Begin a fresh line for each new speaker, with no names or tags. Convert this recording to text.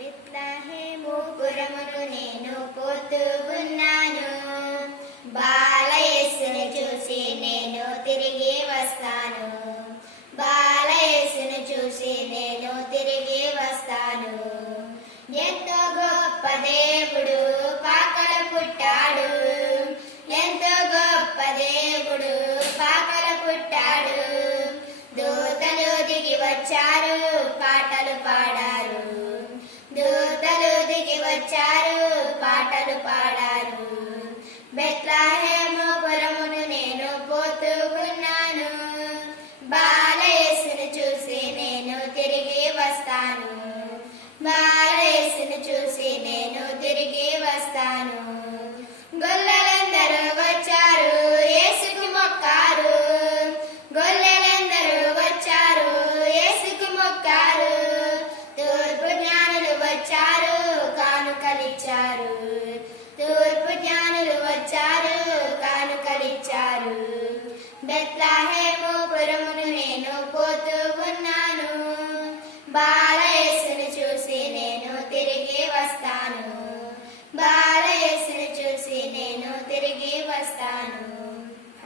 బెత్లహేము పురమును నేను పోతూ ఉన్నాను బాలయేసును చూసి నేను తిరిగి వస్తాను. చేస్తాను. గొల్లలందరూ వచ్చారు ఏసుకు మొక్కారు. గొల్లలందరూ వచ్చారు ఏసుకు మొక్కారు. తూర్పు జ్ఞానులు వచ్చారు కానుకలిచ్చారు. తూర్పు జ్ఞానులు వచ్చారు కానుకలిచ్చారు. బెత్లాహే